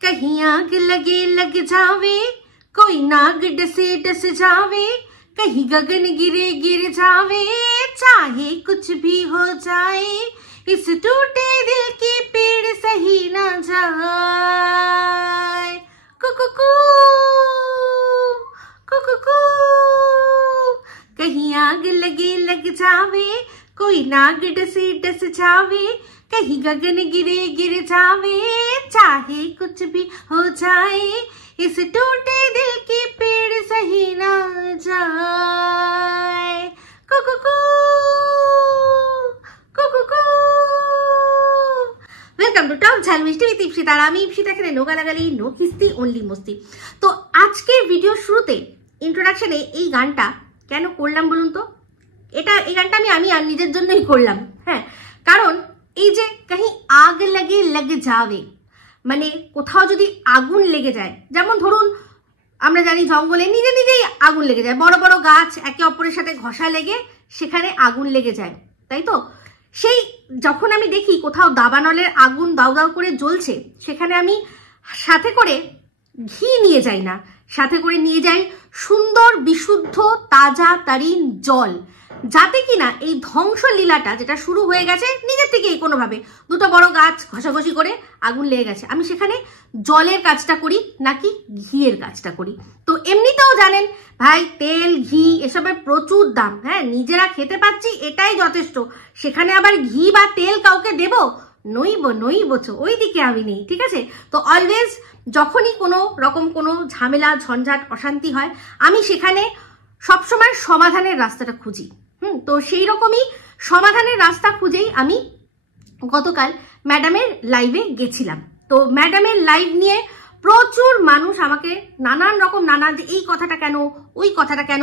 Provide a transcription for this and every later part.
कहीं आग लगे लग जावे, कोई नाग डसे डस जावे, कहीं गगन गिरे गिर जावे, चाहे कुछ भी हो जाए, इस टूटे दिल की पीड़ सही ना जाए। कुकू कुकू, कहीं आग लगे लग जावे, कोई नाग डसे डस जावे, कहीं गगन गिरे गिर जावे, चाहे कुछ भी हो जाए, इस टूटे दिल की पीड़ सही ना जाए। कुकू कुकू। Welcome to talk Jhal Mishti with Ipsita. আমি ইপসিতা, এখানে নো গালাগালি, নো কিস্তি, অনলি মস্তি। তো আজকে ভিডিও শুরুতে ইন্ট্রোডাকশনে এই গানটা কেন করলাম বলুন তো? এই গানটা আমি নিজের জন্যই করলাম। হ্যাঁ, কারণ এই যে কাহি আগ লাগে লগ যাবে, মানে কোথাও যদি আগুন লেগে যায়, যেমন ধরুন আমরা জানি জঙ্গলে নিজে নিজেই আগুন লেগে যায়, বড় বড় গাছ একে অপরের সাথে ঘষা লেগে সেখানে আগুন লেগে যায়, তাই তো? সেই যখন আমি দেখি কোথাও দাবানলের আগুন দাউ দাউ করে জ্বলছে, সেখানে আমি সাথে করে ঘি নিয়ে যাই না, সাথে করে নিয়ে যাই সুন্দর বিশুদ্ধ তাজা তারিন জল, যাতে কিনা এই ধ্বংসলীলাটা যেটা শুরু হয়ে গেছে নিজের থেকেই কোনোভাবে, দুটো বড় গাছ ঘষাঘষি করে আগুন লেগে গেছে, আমি সেখানে জলের কাজটা করি নাকি ঘিয়ের কাজটা করি। তো এমনিতেও জানেন ভাই, তেল ঘি এসবের প্রচুর দাম। হ্যাঁ, নিজেরা খেতে পাচ্ছি এটাই যথেষ্ট, সেখানে আবার ঘি বা তেল কাউকে দেব? নইবো ওই দিকে আমি নেই, ঠিক আছে? তো অলওয়েজ যখনই কোনো রকম কোনো ঝামেলা ঝঞ্ঝাট অশান্তি হয়, আমি সেখানে সবসময় সমাধানের রাস্তাটা খুঁজি। তো সেই রকমই সমাধানের রাস্তা খুঁজেই আমি গতকাল ম্যাডামের লাইভে গেছিলাম। তো ম্যাডামের লাইভ নিয়ে প্রচুর মানুষ আমাকে নানান রকম যে এই কথাটা কেন, ওই কথাটা কেন,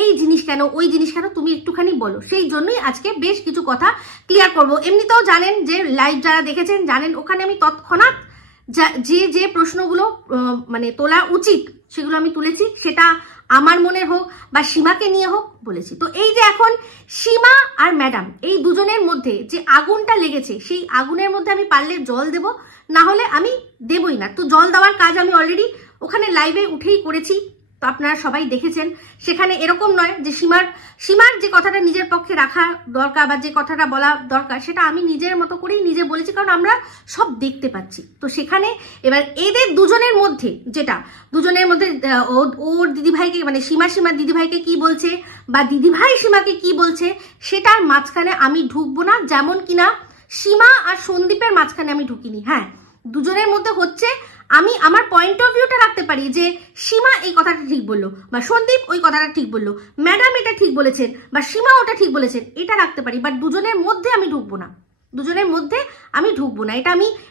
এই জিনিস কেন, ওই জিনিস কেন, তুমি একটুখানি বলো। সেই জন্যই আজকে বেশ কিছু কথা ক্লিয়ার করব। এমনিতেও জানেন যে লাইভ যারা দেখেছেন জানেন, ওখানে আমি তৎক্ষণাৎ যে প্রশ্নগুলো মানে তোলা উচিত সেগুলো আমি তুলেছি, সেটা আমার মনে হোক বা সীমাকে নিয়ে হোক বলেছি। তো এই যে এখন সীমা আর ম্যাডাম এই দুজনের মধ্যে যে আগুনটা লেগেছে, সেই আগুনের মধ্যে আমি পারলে জল দেব, না হলে আমি দেবই না। তো জল দেওয়ার কাজ আমি অলরেডি ওখানে লাইভে উঠেই করেছি, তো আপনারা সবাই দেখেছেন। সেখানে এরকম নয় যে সীমার যে কথাটা নিজের পক্ষে রাখা দরকার বা যে কথাটা বলা দরকার, সেটা আমি নিজের মতো করেই নিজে বলেছি, কারণ আমরা সব দেখতে পাচ্ছি। তো সেখানে এবার এদের দুজনের মধ্যে ওর দিদিভাইকে, মানে সীমার দিদিভাইকে কি বলছে বা দিদিভাই সীমাকে কি বলছে, সেটার মাঝখানে আমি ঢুকবো না। যেমন কিনা সীমা আর সন্দীপের মাঝখানে আমি ঢুকিনি। হ্যাঁ, দুজনের মধ্যে হচ্ছে আমি আমার পয়েন্ট অফ ভিউটা রাখতে পারি যে সীমা এই কথাটা ঠিক বললো বা সন্দীপ ওই কথাটা ঠিক বললো, ম্যাডাম এটা ঠিক বলেছেন বা সীমা ওটা ঠিক বলেছেন, এটা রাখতে পারি। বাট দুজনের মধ্যে আমি ঢুকবো না,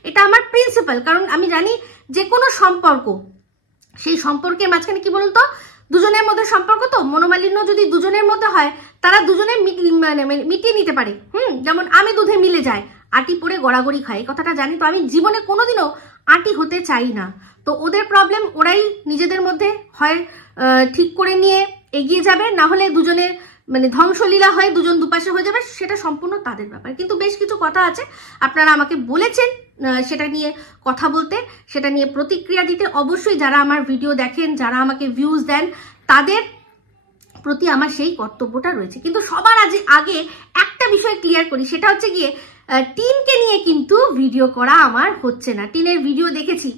এটা আমার প্রিন্সিপাল। কারণ আমি জানি যে কোনো সম্পর্ক, সেই সম্পর্কের মাঝখানে কি বলুন তো, দুজনের মধ্যে সম্পর্ক, তো মনোমালিন্য যদি দুজনের মধ্যে হয়, তারা দুজনে মিটিয়ে নিতে পারে। যেমন আমি দুধে মিলে যায়, আটি পরে গড়াগড়ি খায়, এই কথাটা জানি। তো আমি জীবনে কোনোদিনও আটি হতে চাই না। তো ওদের প্রবলেম ওরাই নিজেদের মধ্যে হয় ঠিক করে নিয়ে এগিয়ে যাবে, না হলে দুজনের মানে ধ্বংসলীলা হয়ে দুজন দুপাশে হয়ে যাবে, সেটা সম্পূর্ণ তাদের ব্যাপার। কিন্তু বেশ কিছু কথা আছে, আপনারা আমাকে বলেছেন সেটা নিয়ে কথা বলতে, সেটা নিয়ে প্রতিক্রিয়া দিতে। অবশ্যই যারা আমার ভিডিও দেখেন, যারা আমাকে ভিউজ দেন, তাদের প্রতি আমার সেই কর্তব্যটা রয়েছে। কিন্তু সবার আগে একটা বিষয় ক্লিয়ার করি, সেটা হচ্ছে গিয়ে টিনকে নিয়ে কিন্তু ভিডিও করা আমার হচ্ছে না। টিনের ভিডিও দেখেছি,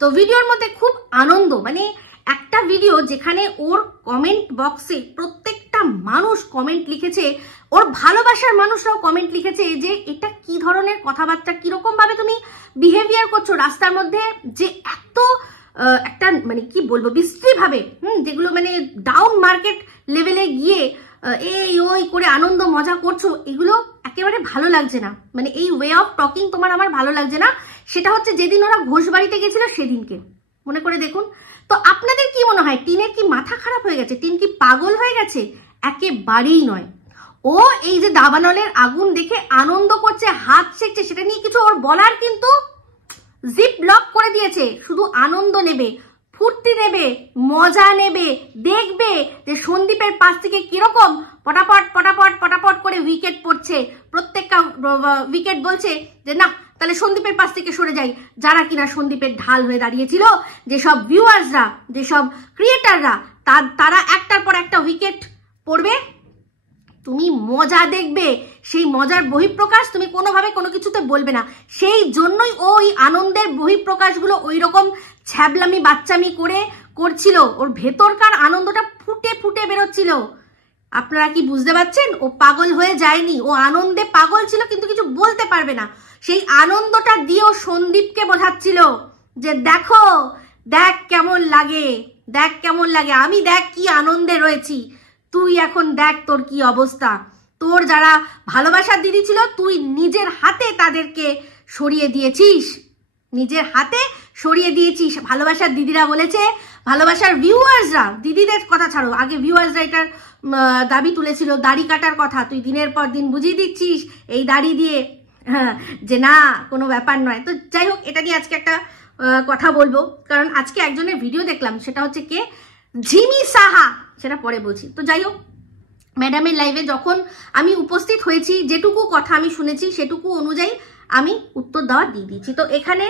তো ভিডিওর মধ্যে খুব আনন্দ, মানে একটা ভিডিও যেখানে ওর কমেন্ট বক্সে প্রত্যেকটা মানুষ কমেন্ট লিখেছে, ওর ভালোবাসার মানুষরাও কমেন্ট লিখেছে যে এটা কি ধরনের কথাবার্তা, কিরকম ভাবে তুমি বিহেভিয়ার করছো রাস্তার মধ্যে, যে এত একটা মানে কি বলবো বিশ্রী ভাবে, যেগুলো মানে ডাউন মার্কেট লেভেলে গিয়ে এই ওই করে আনন্দ মজা করছো, এগুলো একেবারে ভালো লাগছে না। মানে এই ওয়ে অফ টকিং তোমার আমার ভালো লাগছে না। সেটা হচ্ছে যেদিন ওরা ঘোষ বাড়িতে গেছিল সেদিনকে মনে করে দেখুন। তো আপনাদের কি মনে হয়, টিনের কি মাথা খারাপ হয়ে গেছে? টিন কি পাগল হয়ে গেছে? একেবারেই নয়। ও এই যে দাবানলের আগুন দেখে আনন্দ করছে, হাত শেখছে, সেটা নিয়ে কিছু ওর বলার কিন্তু জিপ লক করে দিয়েছে। শুধু আনন্দ নেবে, ফুর্তি নেবে, মজা নেবে, দেখবে যে সন্দীপের পাশ থেকে কিরকম পটাপট পটাপট পটাপট করে উইকেট পড়ছে। প্রত্যেকটা উইকেট বলছে যে না তাহলে সন্দীপের পাশ থেকে সরে যাই, যারা কিনা সন্দীপের ঢাল হয়ে দাঁড়িয়েছিল, যেসব ভিউয়ার্সরা, যেসব ক্রিয়েটাররা তারা একটার পর একটা উইকেট পড়বে, তুমি মজা দেখবে, সেই মজার বহিঃপ্রকাশ তুমি কোনোভাবে কোনো কিছুতে বলবে না। সেই জন্যই ওই আনন্দের বহিঃপ্রকাশগুলো ওই রকম ছ্যাবলামি বাচ্চামি করছিল, ওর ভেতরকার আনন্দটা ফুটে ফুটে বেরোচ্ছিল। আপনারা কি বুঝতে পারছেন? ও পাগল হয়ে যায়নি, ও আনন্দে পাগল ছিল কিন্তু কিছু বলতে পারবে না। সেই আনন্দটা দিয়ে ও সন্দীপকে বোঝাচ্ছিল যে দেখো, দেখ কেমন লাগে, দেখ কেমন লাগে, আমি দেখ কি আনন্দে রয়েছি, তুই এখন দেখ তোর কি অবস্থা। তোর যারা ভালোবাসার দিদি ছিল তুই নিজের হাতে তাদেরকে সরিয়ে দিয়েছিস, নিজের হাতে সরিয়ে দিয়েছিস। ভালোবাসার দিদিরা বলেছে, ভালোবাসার ভিউয়ার্সরা, দিদিদের কথা ছাড়ো, আগে ভিউয়ার্সরা এটার দাবি তুলেছিল দাড়ি কাটার কথা, তুই দিনের পর দিন বুঝিয়ে দিচ্ছিস এই দাড়ি দিয়ে যে না কোনো ব্যাপার নয়। তো যাই হোক, এটা নিয়ে আজকে একটা কথা বলবো, কারণ আজকে একজনের ভিডিও দেখলাম, সেটা হচ্ছে কে, ঝিমি সাহা, সেটা পরে বলছি। তো যাই হোক, ম্যাডামের লাইভে যখন আমি উপস্থিত হয়েছি, যেটুকু কথা আমি শুনেছি সেটুকু অনুযায়ী আমি উত্তর দেওয়া দিয়ে দিচ্ছি। তো এখানে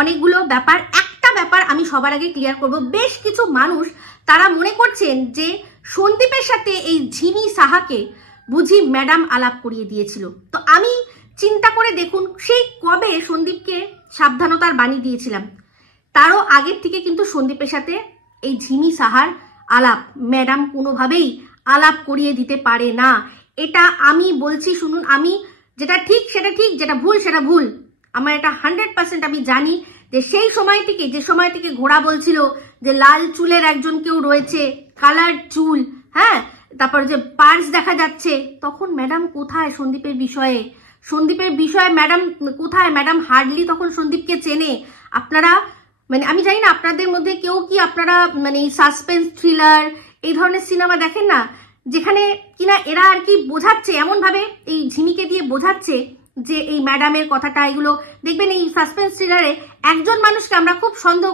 অনেকগুলো ব্যাপার, একটা ব্যাপার আমি সবার আগে ক্লিয়ার করব। বেশ কিছু মানুষ তারা মনে করছেন যে সন্দীপের সাথে এই ঝিমি সাহাকে বুঝি ম্যাডাম আলাপ করিয়ে দিয়েছিল। তো আমি চিন্তা করে দেখুন, সেই কবে সন্দীপকে সাবধানতার বাণী দিয়েছিলাম, তারও আগের থেকে কিন্তু সন্দীপের সাথে এই ঝিমি সাহার আলাপ ম্যাডাম কোনোভাবেই আলাপ করিয়ে দিতে পারে না। এটা আমি বলছি শুনুন, আমি যেটা ঠিক সেটা ঠিক, যেটা ভুল সেটা ভুল। আমার এটা 100% আমি জানি যে সেই সময় থেকে, যে সময় থেকে ঘোড়া বলছিল যে লাল চুলের একজন কেউ রয়েছে, কালার চুল, হ্যাঁ, তারপর যে পার্স দেখা যাচ্ছে, তখন ম্যাডাম কোথায় সন্দীপের বিষয়ে, সন্দীপের বিষয়ে ম্যাডাম কোথায়? ম্যাডাম হার্ডলি তখন সন্দীপকে চেনে। আপনারা মানে আমি জানি না আপনাদের মধ্যে কেউ কি আপনারা মানে সাসপেন্স থ্রিলার এই ধরনের সিনেমা দেখেন না, যেখানে কিনা এরা আর কি বোঝাচ্ছে, এমন ভাবে এই ঝিমিকে দিয়ে বোঝাচ্ছে যে এই ম্যাডামের কথাটা, এগুলো দেখবেন এই সাসপেন্স থ্রিলারে একজন মানুষকে আমরা খুব সন্দেহ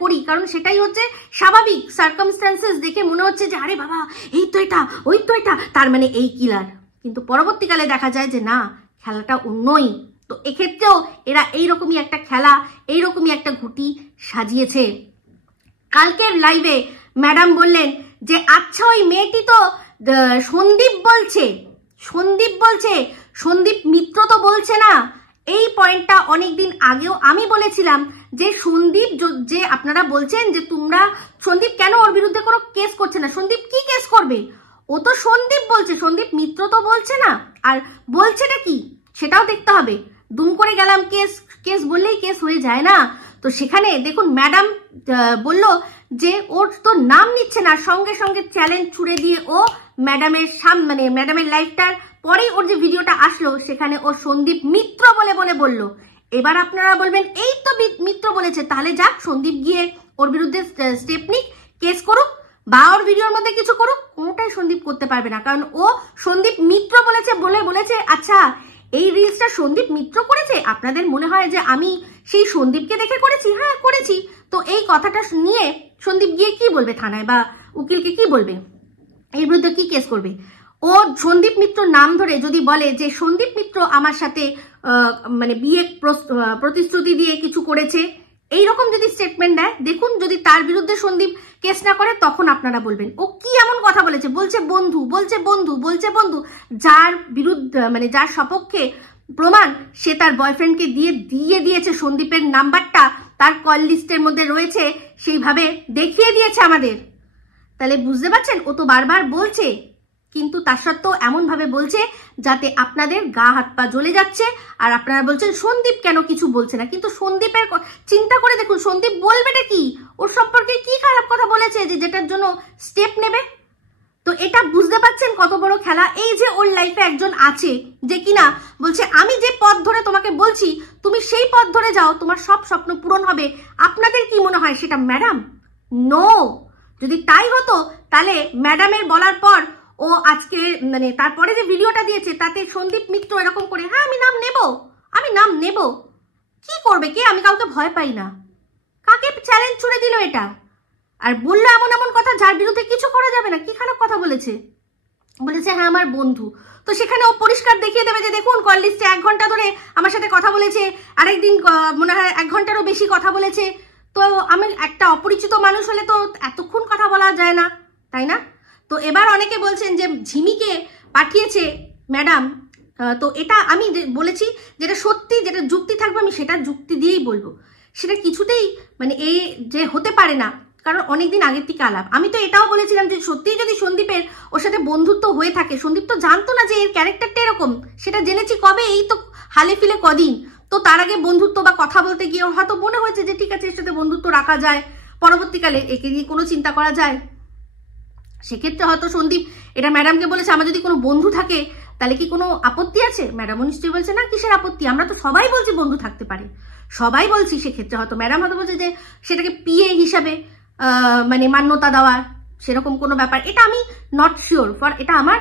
করি, কারণ সেটাই হচ্ছে স্বাভাবিক সার্কামস্ট্যান্সেস দেখে মনে হচ্ছে যে আরে বাবা এই তো এটা, ওই তো এটা, তার মানে এই কিলার। কিন্তু পরবর্তীকালে দেখা যায় যে না, খেলাটা অন্যই। তো এক্ষেত্রেও এরা এইরকমই একটা খেলা, এইরকমই একটা ঘুঁটি সাজিয়েছে। কালকের লাইভে ম্যাডাম বললেন যে আচ্ছা ওই মেয়েটি তো সন্দীপ বলছে, সন্দীপ মিত্র তো বলছে না। এই পয়েন্টটা অনেকদিন আগেও আমি বলেছিলাম যে সন্দীপ, যে আপনারা বলছেন যে তোমরা সন্দীপ কেন ওর বিরুদ্ধে কোনো কেস করছে না, সন্দীপ কি কেস করবে? ও তো সন্দীপ বলছে, সন্দীপ মিত্র তো বলছে না। আর বলছেটা কি সেটাও দেখতে হবে। দুম করে গেলাম কেস বললেই কেস হয়ে যায় না। তো সেখানে দেখুন ম্যাডাম বলল যে ওর তো নাম নিচ্ছে না, সঙ্গে সঙ্গে চ্যালেঞ্জ ছুড়ে দিয়ে ও ম্যাডামের মানে ম্যাডামের লাইফটার পরেই ওর যে ভিডিওটা আসলো সেখানে ও সন্দীপ মিত্র বলে বলল। এবার আপনারা বলবেন এই তো মিত্র বলেছে, তাহলে যাক সন্দীপ গিয়ে ওর বিরুদ্ধে স্টেপ নিক, কেস করুক বা ওর ভিডিওর মধ্যে কিছু করুক, কোনোটাই সন্দীপ করতে পারবে না, কারণ ও সন্দীপ মিত্র বলেছে। আচ্ছা এই রিলসটা সন্দীপ মিত্র করেছে, আপনাদের মনে হয় যে আমি সেই সন্দীপকে দেখে করেছি? হ্যাঁ করেছি। তো এই কথাটা নিয়ে সন্দীপ গিয়ে কি বলবে থানায়, বা উকিলকে কি বলবে, এর বিরুদ্ধে কি কেস করবে? ও সন্দীপ মিত্র নাম ধরে যদি বলে যে সন্দীপ মিত্র আমার সাথে মানে বিয়ে প্রতিশ্রুতি দিয়ে কিছু করেছে, এইরকম যদি স্টেটমেন্ট দেয়, দেখুন যদি তার বিরুদ্ধে সন্দীপ কেস না করে তখন আপনারা বলবেন ও কি এমন কথা বলেছে, বলছে বন্ধু, যার বিরুদ্ধে মানে যার সপক্ষে প্রমাণ সে তার বয়ফ্রেন্ডকে দিয়ে দিয়েছে, সন্দীপের নাম্বারটা তার কল লিস্টের মধ্যে রয়েছে, সেইভাবে দেখিয়ে দিয়েছে আমাদের। তাহলে বুঝতে পারছেন, ও তো বারবার বলছে, কিন্তু তার সত্ত্বেও এমন ভাবে বলছে যাতে আপনাদের গা হাত পা জ্বলে যাচ্ছে। আর আপনারা বলছেন সন্দীপ কেন কিছু বলছে না, কিন্তু সন্দীপের চিন্তা করে দেখুন সন্দীপ বলবেটা কি, ওর সম্পর্কে কি খারাপ কথা বলেছে যে যেটার জন্য স্টেপ নেবে। তো এটা বুঝতে পারছেন কত বড় খেলা। এই যে ওর লাইফে একজন আছে যে কিনা বলছে আমি যে পথ ধরে তোমাকে বলছি তুমি সেই পথ ধরে যাও, তোমার সব স্বপ্ন পূরণ হবে। আপনাদের কি মনে হয় সেটা ম্যাডাম? নো। যদি তাই হতো তাহলে ম্যাডামের বলার পর ও আজকে মানে তারপরে যে ভিডিওটা দিয়েছে তাতে সন্দীপ মিত্র এরকম করে হ্যাঁ আমি নাম নেব কি করবে কে? আমি কাউকে ভয় পাই না। কাকে চ্যালেঞ্জ ছুড়ে দিল এটা? আর বললো এমন কথা যার বিরুদ্ধে কিছু করা যাবে না। কি খারাপ কথা বলেছে হ্যাঁ আমার বন্ধু। তো তো সেখানে ও পরিষ্কার দেখিয়ে দেবে যে দেখুন কল লিস্টে 1 ঘন্টা ধরে আমার সাথে কথা বলেছে, আরেকদিন মনে হয় 1 ঘন্টারও বেশি কথা বলেছে। তো আমি একটা অপরিচিত মানুষ হলে তো এতক্ষণ কথা বলা যায় না, তাই না? তো এবার অনেকে বলছেন যে ঝিমিকে পাঠিয়েছে ম্যাডাম। তো এটা আমি বলেছি যেটা সত্যি, যেটা যুক্তি থাকবে আমি সেটা যুক্তি দিয়েই বলবো। সেটা কিছুতেই মানে এই যে হতে পারে না, কারণ অনেকদিন আগের থেকে আলাপ। আমি তো এটাও বলেছিলাম যে সত্যিই যদি সন্দীপের ওর সাথে বন্ধুত্ব হয়ে থাকে, সন্দীপ তো জানতো না যে এর ক্যারেক্টারটা এরকম, সেটা জেনেছি কবে, এই তো হালে ফিলে কদিন। তো তার আগে বন্ধুত্ব বা কথা বলতে গিয়ে ওর হয়তো মনে হয়েছে যে ঠিক আছে এর সাথে বন্ধুত্ব রাখা যায়, পরবর্তীকালে একে নিয়ে কোনো চিন্তা করা যায়। সেক্ষেত্রে হয়তো সন্দীপ এটা ম্যাডামকে বলেছে আমার যদি কোনো বন্ধু থাকে তাহলে কি কোনো আপত্তি আছে? ম্যাডামও নিশ্চয়ই বলছে না কিসের আপত্তি, আমরা তো সবাই বলছি বন্ধু থাকতে পারে, সবাই বলছি। সেক্ষেত্রে হয়তো ম্যাডাম হয়তো বলছে যে সেটাকে পিএ হিসাবে মানে মান্যতা দেওয়ার সেরকম কোনো ব্যাপার, এটা আমি নট শিওর ফর, এটা আমার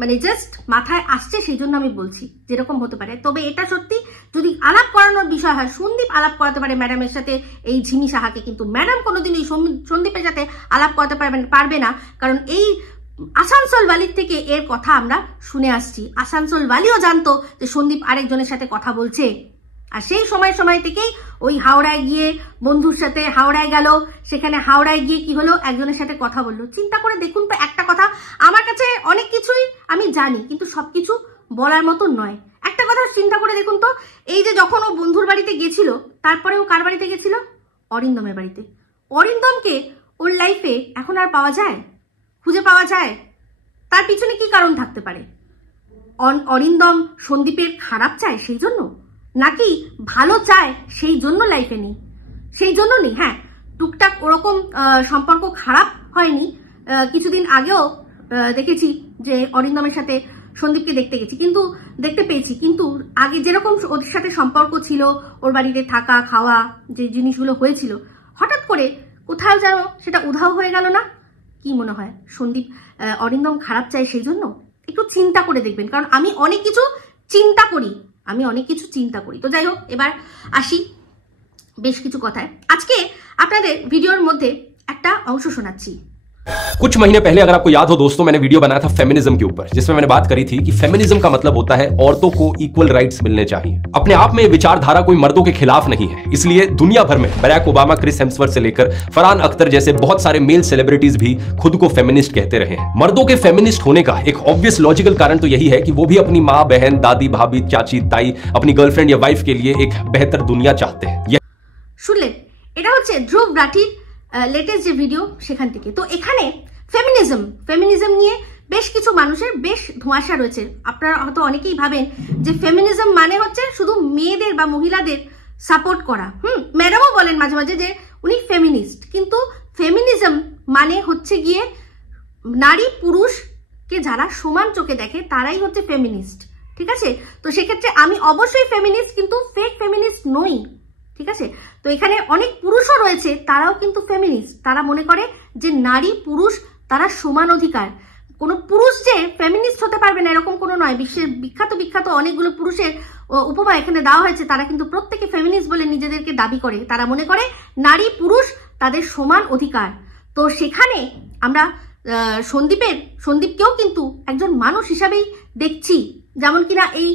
মানে জাস্ট মাথায় আসছে সেই জন্য আমি বলছি যেরকম হতে পারে। তবে এটা সত্যি যদি আলাপ করানোর বিষয় হয়, সন্দীপ আলাপ করাতে পারে ম্যাডামের সাথে এই ঝিমি সাহাকে, কিন্তু ম্যাডাম কোনোদিন এই সন্দীপের সাথে আলাপ করাতে পারবে না, কারণ এই আসানসোল বালির থেকে এর কথা আমরা শুনে আসছি। আসানসোল বালিও জানতো যে সন্দীপ আরেকজনের সাথে কথা বলছে, আর সেই সময় থেকেই ওই হাওড়ায় গিয়ে বন্ধুর সাথে হাওড়ায় গেল, সেখানে হাওড়ায় গিয়ে কি হলো, একজনের সাথে কথা বললো। চিন্তা করে দেখুন তো, একটা কথা আমার কাছে অনেক কিছুই আমি জানি কিন্তু সবকিছু বলার মতন নয়। একটা কথা চিন্তা করে দেখুন তো, এই যে যখন ও বন্ধুর বাড়িতে গেছিল, তারপরে ও কার বাড়িতে গেছিল? অরিন্দমের বাড়িতে। অরিন্দমকে ওর লাইফে এখন আর পাওয়া যায়, খুঁজে পাওয়া যায়? তার পিছনে কি কারণ থাকতে পারে? অরিন্দম সন্দীপের খারাপ চায় সেই জন্য, নাকি ভালো চায় সেই জন্য লাইফে নেই? সেই জন্য নেই। হ্যাঁ, টুকটাক ওরকম সম্পর্ক খারাপ হয়নি, কিছুদিন আগেও দেখেছি যে অরিন্দমের সাথে সন্দীপকে দেখতে পেয়েছি, কিন্তু আগে যেরকম ওর সাথে সম্পর্ক ছিল, ওর বাড়িতে থাকা খাওয়া যে জিনিসগুলো হয়েছিল, হঠাৎ করে কোথাও যেন সেটা উধাও হয়ে গেল না? কি মনে হয় সন্দীপ অরিন্দম খারাপ চায় সেই জন্য? একটু চিন্তা করে দেখবেন, কারণ আমি অনেক কিছু চিন্তা করি। তো যাই হোক, এবার আসি বেশ কিছু কথায়। আজকে আপনাদের ভিডিওর মধ্যে একটা অংশ শোনাচ্ছি। कुछ महीने पहले अगर आपको याद हो दोस्तों, मैंने वीडियो बनाया था फेमिनिज्म के ऊपर, जिसमें मैंने बात करी थी कि फेमिनिज्म का मतलब होता है औरतों को इक्वल राइट्स मिलने चाहिए। अपने आप में विचारधारा कोई मर्दों के खिलाफ नहीं है, इसलिए दुनिया भर में बराक ओबामा, क्रिस हेम्सवर्थ से लेकर फरहान अख्तर जैसे बहुत सारे मेल सेलिब्रिटीज भी खुद को फेमिनिस्ट कहते रहे हैं। मर्दों के फेमिनिस्ट होने का एक ऑब्वियस लॉजिकल कारण तो यही है कि वो भी अपनी माँ, बहन, दादी, भाभी, चाची, ताई, अपनी गर्लफ्रेंड या वाइफ के लिए एक बेहतर दुनिया चाहते हैं। শুনলেন, এটা হচ্ছে ধ্রুব রাঠির লেটেস্ট যে ভিডিও সেখান থেকে। তো এখানে ফেমিনিজম নিয়ে বেশ কিছু মানুষের বেশ ধোঁয়াশা রয়েছে। আপনারা হয়তো অনেকেই ভাবেন যে ফেমিনিজম মানে হচ্ছে শুধু মেয়েদের বা মহিলাদের সাপোর্ট করা। ম্যাডামও বলেন মাঝে মাঝে যে উনি ফেমিনিস্ট, কিন্তু ফেমিনিজম মানে হচ্ছে গিয়ে নারী পুরুষকে যারা সমান চোখে দেখে তারাই হচ্ছে ফেমিনিস্ট, ঠিক আছে? তো সেক্ষেত্রে আমি অবশ্যই ফেমিনিস্ট, কিন্তু ফেক ফেমিনিস্ট নই, ঠিক আছে? তো এখানে অনেক পুরুষও রয়েছে, তারাও কিন্তু ফেমিনিস্ট। তারা মনে করে যে নারী পুরুষ তারা সমান অধিকার। কোনো পুরুষ যে ফেমিনিস্ট হতে পারবে না এরকম কোনো নয়। বিশ্বের বিখ্যাত অনেকগুলো পুরুষের উপমা এখানে দেওয়া হয়েছে, তারা কিন্তু প্রত্যেকে ফেমিনিস্ট বলে নিজেদেরকে দাবি করে। তারা মনে করে নারী পুরুষ তাদের সমান অধিকার। তো সেখানে আমরা সন্দীপকেও কিন্তু একজন মানুষ হিসাবেই দেখছি। যেমন কিনা এই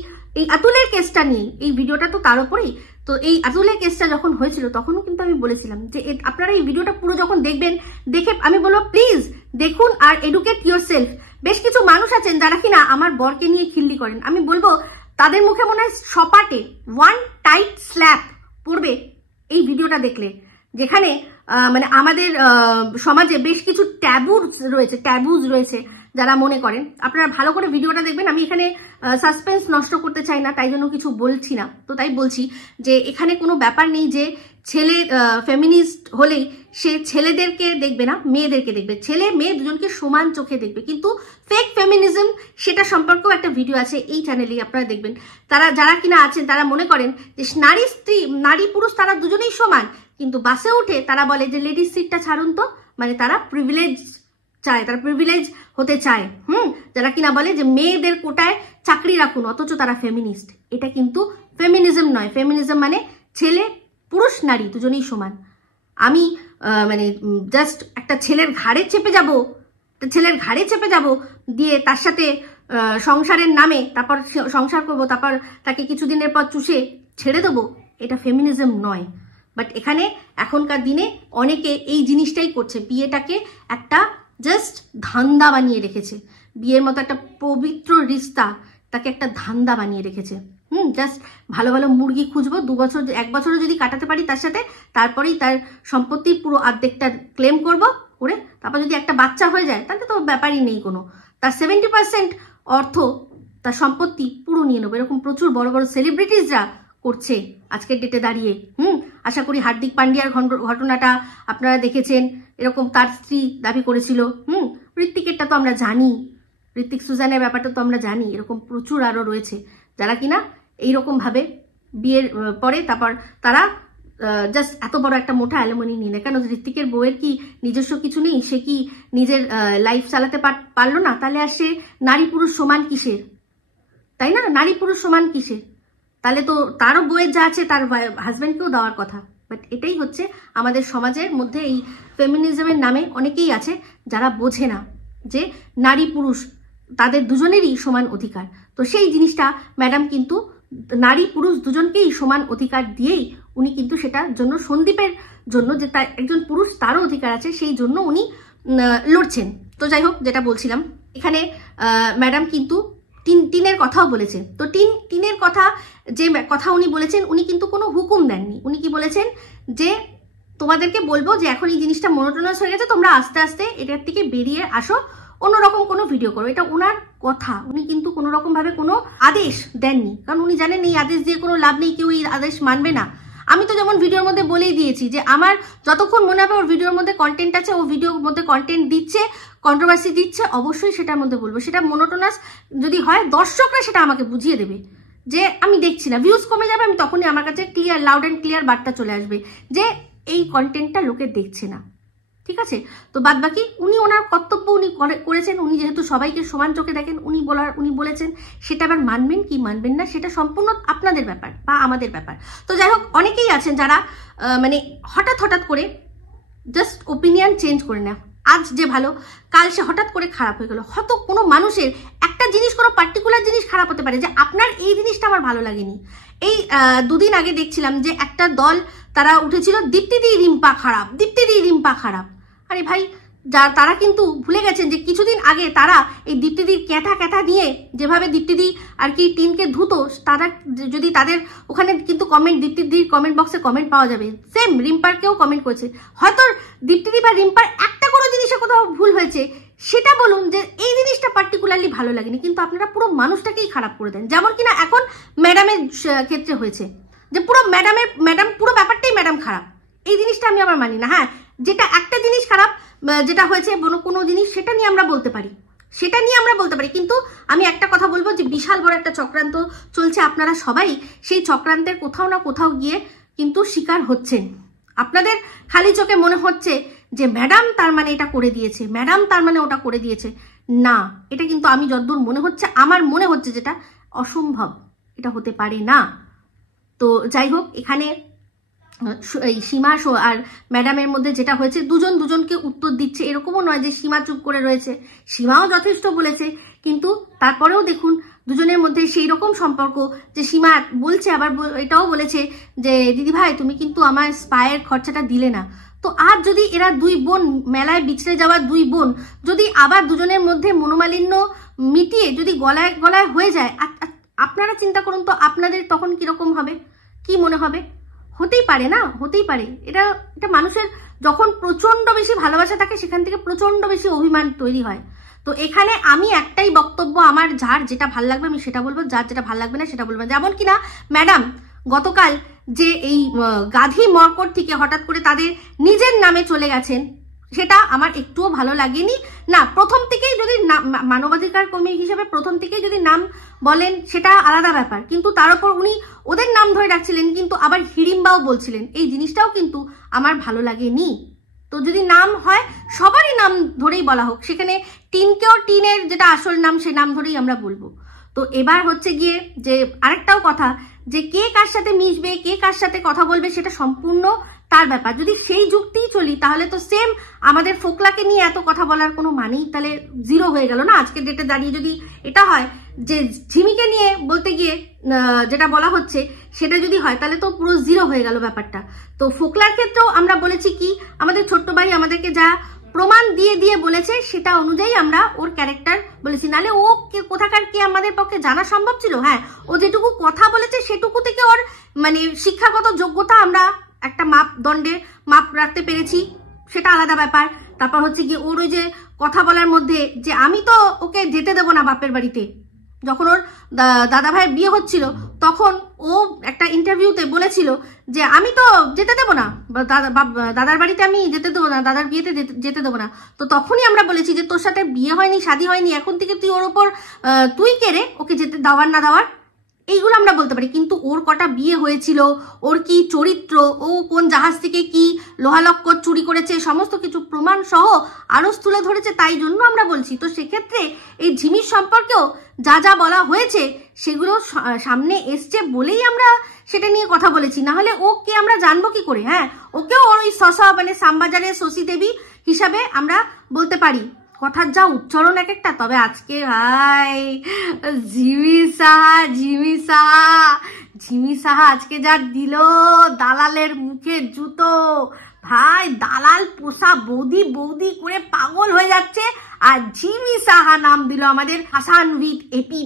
আতুলের কেসটা নিয়ে এই ভিডিওটা তো তার উপরেই। তো এই আতুলের কেসটা যখন হয়েছিল তখনও কিন্তু আমি বলেছিলাম যে আপনারা এই ভিডিওটা পুরো যখন দেখবেন, দেখে আমি বলবো প্লিজ দেখুন আর এডুকেট ইয়োর সেলফ। বেশ কিছু মানুষ আছেন যারা কিনা আমার বরকে নিয়ে খিল্লি করেন, আমি বলবো তাদের মুখে মনে হয় সপাটে ওয়ান টাইট স্ল্যাপ পড়বে এই ভিডিওটা দেখলে। যেখানে মানে আমাদের সমাজে বেশ কিছু ট্যাবুজ রয়েছে যারা মনে করেন। আপনারা ভালো করে ভিডিওটা দেখবেন। আমি এখানে সাসপেন্স নষ্ট করতে চাই না, তাই জন্য কিছু বলছি না। তো তাই বলছি যে এখানে কোনো ব্যাপার নেই যে ছেলে ফেমিনিস্ট হলেই সে ছেলেদেরকে দেখবে না, মেয়েদেরকে দেখবে। ছেলে মেয়ে দুজনকে সমান চোখে দেখবে। কিন্তু ফেক ফেমিনিজম সেটা সম্পর্কেও একটা ভিডিও আছে এই চ্যানেলেই, আপনারা দেখবেন। তারা যারা কিনা আছেন তারা মনে করেন যে নারী পুরুষ তারা দুজনেই সমান, কিন্তু বাসে উঠে তারা বলে যে লেডিস সিটটা ছাড়ুন তো, মানে তারা প্রিভিলেজ চায়, তারা প্রিভিলেজ হতে চায়। যারা কিনা বলে যে মেয়েদের কোটায় চাকরি রাখুন, অথচ তারা ফেমিনিস্ট। এটা কিন্তু ফেমিনিজম নয়। ফেমিনিজম মানে ছেলে পুরুষ নারী দুজনেই সমান। আমি মানে জাস্ট একটা ছেলের ঘাড়ে চেপে যাব দিয়ে তার সাথে সংসারের নামে তারপর সংসার করব, তারপর তাকে কিছুদিনের পর চুষে ছেড়ে দেবো, এটা ফেমিনিজম নয়। বাট এখানে এখনকার দিনে অনেকে এই জিনিসটাই করছে, বিয়েটাকে একটা জাস্ট ধান্দা বানিয়ে রেখেছে, বিয়ের মতো একটা পবিত্র রিস্তা তাকে একটা ধান্দা বানিয়ে রেখেছে। জাস্ট ভালো ভালো মুরগি খুঁজবো, 2 বছর 1 বছরও যদি কাটাতে পারি তার সাথে, তারপরেই তার সম্পত্তির পুরো অর্ধেকটা ক্লেম করব করে, তারপর যদি একটা বাচ্চা হয়ে যায় তাহলে তো ব্যাপারই নেই কোনো, তার 70% অর্থ তার সম্পত্তি পুরো নিয়ে নেবো। এরকম প্রচুর বড় বড় সেলিব্রিটিসরা করছে আজকের ডেটে দাঁড়িয়ে। আশা করি হার্দিক পান্ডিয়ার ঘটনাটা আপনারা দেখেছেন, এরকম তার স্ত্রী দাবি করেছিল। ঋত্বিকেরটা তো আমরা জানি, ঋত্বিক সুজানের ব্যাপারটা তো আমরা জানি, এরকম প্রচুর আরো রয়েছে যারা কিনা এইরকম ভাবে বিয়ের পরে তারপর তারা জাস্ট এত বড় একটা মোটা অ্যালুমিনি নিয়ে নেয়। কেন ঋত্বিকের বউয়ের কি নিজস্ব কিছু নেই? সে কি নিজের লাইফ চালাতে পারলো না? তাহলে আর সে নারী পুরুষ সমান কিসের? তাই না? নারী পুরুষ সমান কিসের? তাহলে তো তারও বউয়ের যা আছে তার হাজব্যান্ডকেও দেওয়ার কথা। বাট এটাই হচ্ছে আমাদের সমাজের মধ্যে এই ফেমিনিজমের নামে অনেকেই আছে যারা বোঝে না যে নারী পুরুষ তাদের দুজনেরই সমান অধিকার। তো সেই জিনিসটা ম্যাডাম কিন্তু নারী পুরুষ দুজনকেই সমান অধিকার দিয়েই উনি কিন্তু সেটার জন্য সন্দীপের জন্য যে তার একজন পুরুষ তারও অধিকার আছে সেই জন্য উনি লড়ছেন। তো যাই হোক, যেটা বলছিলাম, এখানে ম্যাডাম কিন্তু টিনের কথাও বলেছে। তো টিনের কথা যে কথা উনি বলেছেন, উনি কিন্তু কোনো হুকুম দেননি। উনি কি বলেছেন যে তোমাদেরকে বলবো যে এখন এই জিনিসটা মনোটোনাস হয়ে গেছে, তোমরা আস্তে আস্তে এটার থেকে বেরিয়ে আসো, অন্যরকম কোনো ভিডিও করো। এটা ওনার কথা, উনি কিন্তু কোনো রকম ভাবে কোনো আদেশ দেননি, কারণ উনি জানেন এই আদেশ দিয়ে কোনো লাভ নেই, কেউ এই আদেশ মানবে না। আমি তো যেমন ভিডিওর মধ্যে বলেই দিয়েছি যে আমার যতক্ষণ মনে হবে ওর ভিডিওর মধ্যে কন্টেন্ট আছে, ও ভিডিওর মধ্যে কন্টেন্ট দিচ্ছে, কন্ট্রোভার্সি দিচ্ছে, অবশ্যই সেটার মধ্যে বলবো। সেটা মনোটোনাস যদি হয় দর্শকরা সেটা আমাকে বুঝিয়ে দেবে যে আমি দেখছি না, ভিউজ কমে যাবে, আমি তখনই আমার কাছে ক্লিয়ার লাউড অ্যান্ড ক্লিয়ার বার্তা চলে আসবে যে এই কন্টেন্টটা লোকে দেখছে না। ঠিক আছে? তো বাদ বাকি উনি ওনার কর্তব্য উনি করেছেন। উনি যেহেতু সবাইকে সমান চোখে দেখেন, উনি বলেছেন, সেটা আবার মানবেন কি মানবেন না সেটা সম্পূর্ণ আপনাদের ব্যাপার বা আমাদের ব্যাপার। তো যাই হোক, অনেকেই আছেন যারা মানে হঠাৎ করে জাস্ট ওপিনিয়ন চেঞ্জ করে নেয়। আজ যে ভালো, কাল সে হঠাৎ করে খারাপ হয়ে গেল। হয়তো কোনো মানুষের একটা জিনিস, কোনো পার্টিকুলার জিনিস খারাপ হতে পারে, যে আপনার এই জিনিসটা আমার ভালো লাগেনি। এই 2 দিন আগে দেখছিলাম যে একটা দল তারা উঠেছিল দীপ্তিদি রিম্পা খারাপ, দীপ্তিদি রিম্পা খারাপ। আরে ভাই, তারা কিন্তু ভুলে গেছেন যে কিছুদিন আগে তারা এই দীপ্তিদির ক্যাথা নিয়ে যেভাবে দীপ্তিদি আর কি টিনকে ধুতো, তারা যদি তাদের ওখানে কিন্তু কমেন্ট, দীপ্তিদির কমেন্ট বক্সে কমেন্ট পাওয়া যাবে, সেম রিম্পারকেও কমেন্ট করেছে। হয়তো দীপ্তিদি বা রিম্পার একটা কোনো জিনিসে কোথাও ভুল হয়েছে, সেটা বলুন যে এই জিনিসটা পার্টিকুলারলি ভালো লাগেনি, কিন্তু আপনারা পুরো মানুষটাকেই খারাপ করে দেন। যেমন কিনা এখন ম্যাডামের ক্ষেত্রে হয়েছে, যে পুরো ম্যাডাম পুরো ব্যাপারটাই ম্যাডাম খারাপ। এই জিনিসটা আমি আবার মানি না। হ্যাঁ, যেটা একটা জিনিস খারাপ যেটা হয়েছে কোনো জিনিস, সেটা নিয়ে আমরা বলতে পারি, কিন্তু আমি একটা কথা বলবো যে বিশাল বড় একটা চক্রান্ত চলছে। আপনারা সবাই সেই চক্রান্তের কোথাও না কোথাও গিয়ে কিন্তু শিকার হচ্ছেন। আপনাদের খালি চোখে মনে হচ্ছে যে ম্যাডাম তার মানে এটা করে দিয়েছে, ম্যাডাম তার মানে ওটা করে দিয়েছে। না, এটা কিন্তু আমি যতদূর মনে হচ্ছে, আমার মনে হচ্ছে যেটা অসম্ভব, এটা হতে পারে না। তো যাই হোক, এখানে এই সীমা আর ম্যাডামের মধ্যে যেটা হয়েছে, দুজনকে উত্তর দিচ্ছে, এরকমও নয় যে সীমা চুপ করে রয়েছে। সীমাও যথেষ্ট বলেছে, কিন্তু তারপরেও দেখুন দুজনের মধ্যে সেই রকম সম্পর্ক যে সীমা বলছে, আবার এটাও বলেছে যে দিদি ভাই তুমি কিন্তু আমার স্পায়ের খরচাটা দিলে না। তো আর যদি এরা 2 বোন, মেলায় বিছড়ে যাওয়া 2 বোন, যদি আবার দুজনের মধ্যে মনোমালিন্য মিটিয়ে যদি গলায় হয়ে যায়, আপনারা চিন্তা করুন তো আপনাদের তখন কিরকম হবে, কি মনে হবে? হতেই পারে না, হতেই পারে। এটা মানুষের যখন প্রচন্ড বেশি ভালোবাসা থাকে, সেখান থেকে প্রচন্ড বেশি অভিমান তৈরি হয়। তো এখানে আমি একটাই বক্তব্য, আমার যার যেটা ভাল লাগবে আমি সেটা বলবো, যার যেটা ভাল লাগবে না সেটা বলবো। যেমন কিনা ম্যাডাম গতকাল যে এই গাধী মর্কট থেকে হঠাৎ করে তাদের নিজের নামে চলে গেছেন, সেটা আমার একটুও ভালো লাগেনি। না, প্রথম থেকেই যদি মানবাধিকার কর্মী হিসেবে প্রথম থেকেই যদি নাম বলেন সেটা আলাদা ব্যাপার, কিন্তু তার উপর উনি ওদের নাম ধরে রাখছিলেন, কিন্তু আবার হিড়িম্বাও বলছিলেন, এই জিনিসটাও কিন্তু আমার ভালো লাগেনি। তো যদি নাম হয় সবারই নাম ধরেই বলা হোক, সেখানে টিনকেও টিনের যেটা আসল নাম সে নাম ধরেই আমরা বলবো। তো এবার হচ্ছে গিয়ে যে আরেকটাও কথা, যে কে কার সাথে মিশবে, কে কার সাথে কথা বলবে, সেটা সম্পূর্ণ তার ব্যাপার। যদি সেই যুক্তিই চলি তাহলে তো সেম আমাদের ফোকলাকে নিয়ে এত কথা বলার কোনো মানেই তাহলে জিরো হয়ে গেল না। আজকের ডেটে দাঁড়িয়ে যদি এটা হয় যে ঝিমিকে নিয়ে বলতে গিয়ে যেটা বলা হচ্ছে সেটা যদি হয় তাহলে তো পুরো জিরো হয়ে গেল ব্যাপারটা। তো ফোকলার ক্ষেত্রেও আমরা বলেছি কি, আমাদের ছোট্ট ভাই আমাদেরকে যা প্রমাণ দিয়ে দিয়ে বলেছে সেটা অনুযায়ী আমরা ওর ক্যারেক্টার বলেছি, নাহলে ও কোথাকার কি আমাদের পক্ষে জানা সম্ভব ছিল? হ্যাঁ, ও যেটুকু কথা বলেছে সেটুকু থেকে ওর মানে শিক্ষাগত যোগ্যতা আমরা একটা মাপদণ্ডে মাপ রাখতে পেরেছি, সেটা আলাদা ব্যাপার। তারপর হচ্ছে কি ওর ওই যে কথা বলার মধ্যে যে আমি তো ওকে যেতে দেবো না বাপের বাড়িতে, যখন ওর দাদা ভাইয়ের বিয়ে হচ্ছিল তখন ও একটা ইন্টারভিউতে বলেছিল যে আমি তো যেতে দেবো না, দাদার বাড়িতে আমি যেতে দেবো না, দাদার বিয়েতে যেতে দেবো না। তো তখনই আমরা বলেছি যে তোর সাথে বিয়ে হয়নি, শাদী হয়নি, এখন থেকে তুই ওর ওপর তুই কে রে ওকে যেতে দেওয়ার না দেওয়ার, এইগুলো আমরা বলতে পারি। কিন্তু ওর কটা বিয়ে হয়েছিল, ওর কি চরিত্র, ও কোন জাহাজ থেকে কি লোহালক্কর চুরি করেছে, সমস্ত কিছু প্রমাণ সহ আরো তুলে ধরেছে, তাই জন্য আমরা বলছি। তো সেক্ষেত্রে এই ঝিমির সম্পর্কেও যা যা বলা হয়েছে সেগুলো সামনে এসছে বলেই আমরা সেটা নিয়ে কথা বলেছি, না হলে ওকে আমরা জানবো কি করে? হ্যাঁ, ওকেও ওর ওই সসা মানে শ্যামবাজারের শশী দেবী হিসাবে আমরা বলতে পারি। কথার যা উচ্চারণ এক একটা। তবে আজকে ভাই ঝিমি সাহা আজকে যা দিল দালালের মুখে জুতো, ভাই দালাল পোষা বৌদি বৌদি করে পাগল হয়ে যাচ্ছে। আর ঝিমি সাহা নাম দিল আমাদের ফাসান উইথ এপি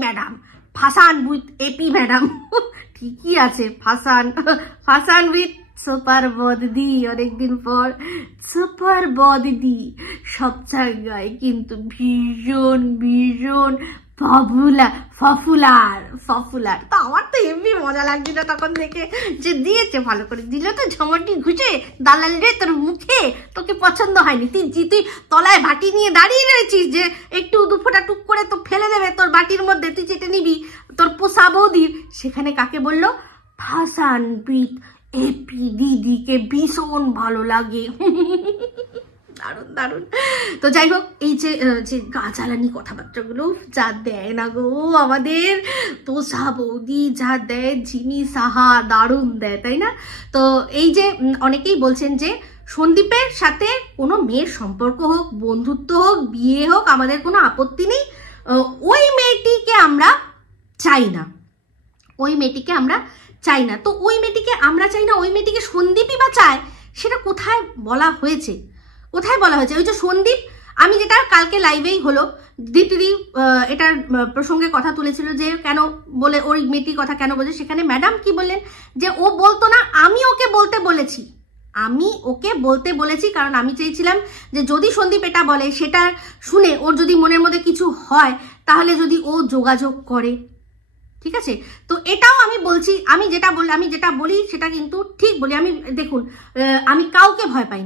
ম্যাডাম। ঠিকই আছে, ফাসান উইথ সুপার বৌদি, অনেকদিন পর সুপার বৌদি সব জায়গায় কিন্তু ভীষণ ভীষণ পপুলার। তো আমার তো এমনি মজা লাগছিল তখন দেখে যে দিয়েছে, ভালো করে দিল তো ঝমটি ঘুষে দালাল রে তোর মুখে, তোকে পছন্দ হয়নি, তুই তলায় বাটি নিয়ে দাঁড়িয়ে রয়েছিস যে একটু দুফোটা টুক করে তো ফেলে দেবে তোর বাটির মধ্যে, তুই চেটে নিবি তোর পোষা বৌদির। সেখানে কাকে বললো? ফাসান উইথ এপি দিদিকে ভীষণ ভালো লাগে। দারুণ। তো যাই হোক, এই যে গাজালানি কথাবার্তাগুলো যা দেয় না গো আমাদের তোষা বৌদি, যা দেয় ঝিমি সাহা, দারুণ দেয়, তাই না? তো এই যে অনেকেই বলছেন যে সন্দীপের সাথে কোনো মেয়ের সম্পর্ক হোক, বন্ধুত্ব হোক, বিয়ে হোক, আমাদের কোনো আপত্তি নেই, ওই মেয়েটিকে আমরা চাই না, তো ওই মেয়েটিকে আমরা চাই না, ওই মেয়েটিকে সন্দীপই বা চায়, সেটা কোথায় বলা হয়েছে? ওই যে সন্দীপ, আমি যেটা কালকে লাইভেই হলো দিদি এটার প্রসঙ্গে কথা তুলেছিল যে কেন বলে ওই মেয়েটির কথা কেন বলছে, সেখানে ম্যাডাম কি বললেন যে ও বলতো না, আমি ওকে বলতে বলেছি কারণ আমি চেয়েছিলাম যে যদি সন্দীপ এটা বলে সেটা শুনে ওর যদি মনের মধ্যে কিছু হয় তাহলে যদি ও যোগাযোগ করে, ঠিক আছে? তো এটাও আমি বলছি, আমি যেটা বলি সেটা কিন্তু ঠিক বলি। আমি দেখুন, আমি কাউকে ভয় পাই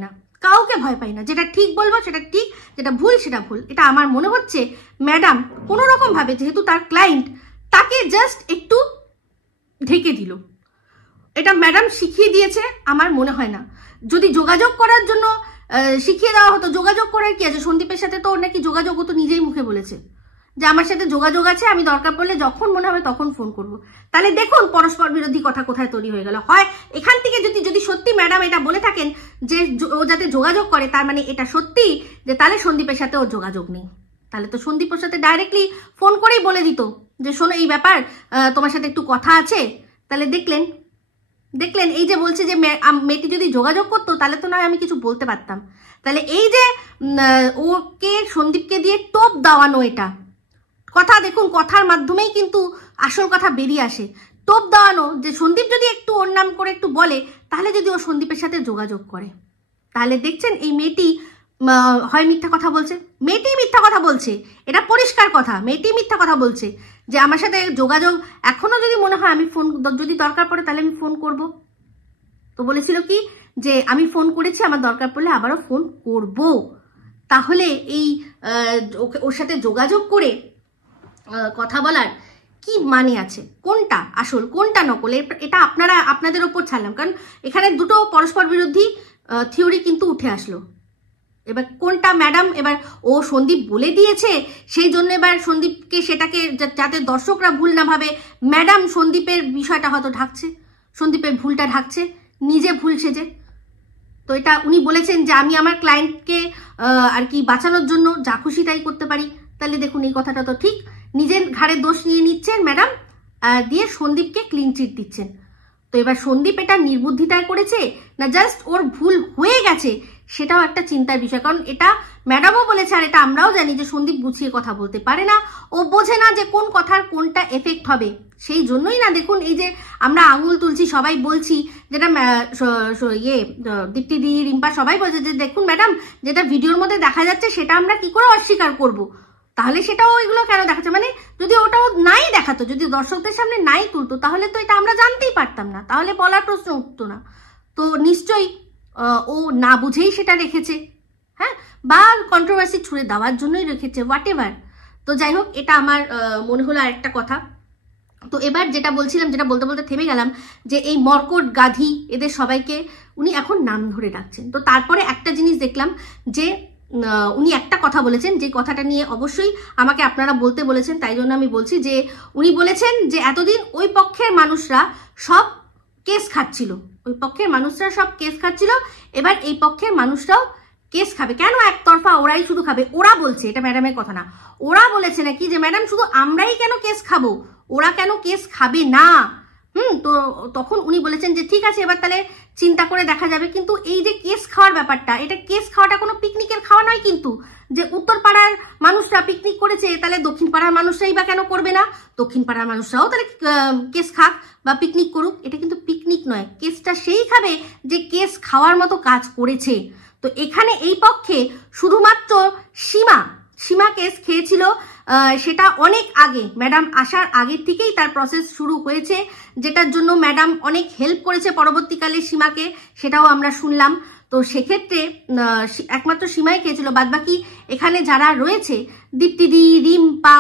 না, যেটা ঠিক বলবো সেটা ঠিক, যেটা ভুল সেটা ভুল। এটা আমার মনে হচ্ছে ম্যাডাম কোনো রকম ভাবে, যেহেতু তার ক্লায়েন্ট, তাকে জাস্ট একটু ঢেকে দিল, এটা ম্যাডাম শিখিয়ে দিয়েছে আমার মনে হয় না। যদি যোগাযোগ করার জন্য শিখিয়ে দেওয়া হতো, যোগাযোগ করার কি আছে? সন্দীপের সাথে তো ওর নাকি যোগাযোগ, ও তো নিজেই মুখে বলেছে যে আমার সাথে যোগাযোগ আছে, আমি দরকার পড়লে যখন মনে হবে তখন ফোন করব। তাহলে দেখুন পরস্পর বিরোধী কথা কোথায় তৈরি হয়ে গেল। হয় এখান থেকে যদি সত্যি ম্যাডাম এটা বলে থাকেন যে ও যাতে যোগাযোগ করে, তার মানে এটা সত্যি যে তাহলে সন্দীপের সাথে ওর যোগাযোগ নেই, তাহলে তো সন্দীপের সাথে ডাইরেক্টলি ফোন করেই বলে দিত যে শোনো এই ব্যাপার, তোমার সাথে একটু কথা আছে। তাহলে দেখলেন এই যে বলছে যে মেয়েটি যদি যোগাযোগ করতো তাহলে তো নয় আমি কিছু বলতে পারতাম। তাহলে এই যে ওকে সন্দীপকে দিয়ে টোপ দেওয়ানো, এটা কথা দেখুন, কথার মাধ্যমেই কিন্তু আসল কথা বেরিয়ে আসে। টোপ দেওয়ানো যে সন্দীপ যদি একটু ওর নাম করে একটু বলে, তাহলে যদি ও সন্দীপের সাথে যোগাযোগ করে, তাহলে দেখছেন এই মেয়েটি হয় মিথ্যা কথা বলছে, এটা পরিষ্কার কথা, মেয়েটি মিথ্যা কথা বলছে যে আমার সাথে যোগাযোগ এখনো যদি মনে হয় আমি ফোন, যদি দরকার পড়ে তাহলে আমি ফোন করব। তো বলেছিল কি যে আমি ফোন করেছি, আমার দরকার পড়লে আবারও ফোন করব। তাহলে এই ওর সাথে যোগাযোগ করে কথা বলার কি মানে আছে? কোনটা আসল কোনটা নকল, এটা আপনাদের ওপর ছাড়লাম, কারণ এখানে দুটো পরস্পর বিরোধী থিওরি কিন্তু উঠে আসলো। এবার কোনটা ম্যাডাম, এবার ও সন্দীপ বলে দিয়েছে সেই জন্য এবার সন্দীপকে সেটাকে যাতে দর্শকরা ভুল না ভাবে, ম্যাডাম সন্দীপের বিষয়টা হয়তো ঢাকছে, সন্দীপের ভুলটা ঢাকছে নিজে ভুল সেজে। তো এটা উনি বলেছেন যে আমি আমার ক্লায়েন্টকে আর কি বাঁচানোর জন্য যা খুশি তাই করতে পারি। তাহলে দেখুন এই কথাটা তো ঠিক, নিজের ঘাড়ে দোষ নিয়ে নিচ্ছেন ম্যাডাম, দিয়ে সন্দীপকে ক্লিন চিট দিচ্ছেন। তো এবার সন্দীপ এটা নির্বুদ্ধিতায় করেছে না জাস্ট ওর ভুল হয়ে গেছে, সেটাও একটা চিন্তার বিষয়। কারণ এটা ম্যাডামও বলেছে আর এটা আমরাও জানি যে সন্দীপ গুছিয়ে কথা বলতে পারে না, ও বোঝে না যে কোন কথার কোনটা এফেক্ট হবে। সেই জন্যই না দেখুন এই যে আমরা আঙুল তুলছি, সবাই বলছি, যেটা দীপ্তিদি, রিম্পা সবাই বলছে যে দেখুন ম্যাডাম যেটা ভিডিওর মধ্যে দেখা যাচ্ছে সেটা আমরা কি করে অস্বীকার করব, তাহলে সেটাও ওইগুলো কেন দেখাচ্ছে। মানে যদি ওটাও নাই দেখাতো, যদি দর্শকদের সামনে নাই তুলতো, তাহলে তো এটা আমরা জানতেই পারতাম না, তাহলে বলার প্রশ্ন উঠতো না। তো নিশ্চয়ই ও না বুঝেই সেটা রেখেছে, হ্যাঁ, বা কন্ট্রোভার্সি ছুড়ে দেওয়ার জন্যই রেখেছে, হোয়াট এভার। তো যাই হোক, এটা আমার মনে হলো আরেকটা কথা। তো এবার যেটা বলছিলাম, যেটা বলতে বলতে থেমে গেলাম, যে এই মর্কট, গাধি, এদের সবাইকে উনি এখন নাম ধরে ডাকছেন। তো তারপরে একটা জিনিস দেখলাম যে উনি একটা কথা বলেছেন, যে কথাটা নিয়ে অবশ্যই আমাকে আপনারা বলতে বলেছেন, তাই জন্য আমি বলছি যে উনি বলেছেন যে এতদিন ওই পক্ষের মানুষরা সব কেস খাচ্ছিল, ওই পক্ষের মানুষরা সব কেস খাচ্ছিল, এবার এই পক্ষের মানুষরাও কেস খাবে। কেন একতরফা ওরাই শুধু খাবে? ওরা বলছে, এটা ম্যাডামের কথা না, ওরা বলেছে নাকি যে ম্যাডাম শুধু আমরাই কেন কেস খাবো, ওরা কেন কেস খাবে না। তো তখন উনি বলেছেন যে ঠিক আছে, এবার তাহলে চিন্তা করে দেখা যাবে। কিন্তু এই যে কেস খাওয়ার ব্যাপারটা, এটা কেস খাওয়াটা কোনো পিকনিকের খাওয়া নয় কিন্তু, যে উত্তর পাড়ার মানুষরা পিকনিক করেছে তাহলে দক্ষিণ পাড়ার মানুষরাই বা কেন করবে না, দক্ষিণ পাড়ার মানুষরাও তাহলে কেস খাক বা পিকনিক করুক, এটা কিন্তু পিকনিক নয়। কেসটা সেই খাবে যে কেস খাওয়ার মতো কাজ করেছে। তো এখানে এই পক্ষে শুধুমাত্র সীমা কেস খেয়েছিল, সেটা অনেক আগে, ম্যাডাম আসার আগের থেকেই তার প্রসেস শুরু হয়েছে, যেটার জন্য ম্যাডাম অনেক হেল্প করেছে পরবর্তীকালে সীমাকে, সেটাও আমরা শুনলাম। তো সেক্ষেত্রে একমাত্র সীমাই খেয়েছিল, বাদবাকি এখানে যারা রয়েছে দীপ্তিদি, রিম্পা,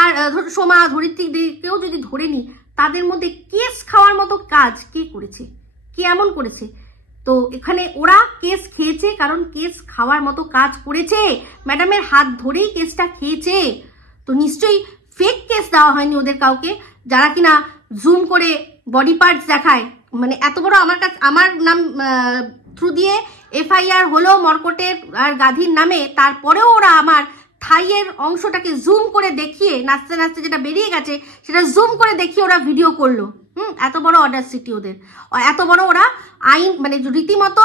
আর সোমা, ধরিত্রী, কেউ যদি ধরে নি, তাদের মধ্যে কেস খাওয়ার মতো কাজ কে করেছে, কে এমন করেছে? তো এখানে ওরা কেস খেয়েছে কারণ কেস খাওয়ার মতো কাজ করেছে, ম্যাডামের হাত ধরেই কেসটা খেয়েছে। তো নিশ্চয়ই ফেক কেস দেওয়া হয়নি ওদের কাউকে, যারা কিনা জুম করে বডি পার্টস দেখায়। মানে এত বড় আমার নাম থ্রু দিয়ে এফআইআর হলো মর্কটের আর গাধীর নামে, তারপরেও ওরা আমার থাইয়ের অংশটাকে জুম করে দেখিয়ে, নাচতে নাচতে যেটা বেরিয়ে গেছে সেটা জুম করে দেখিয়ে ওরা ভিডিও করলো। এত বড় অডাসিটি ওদের, এত বড় ওরা আইন, মানে রীতিমতো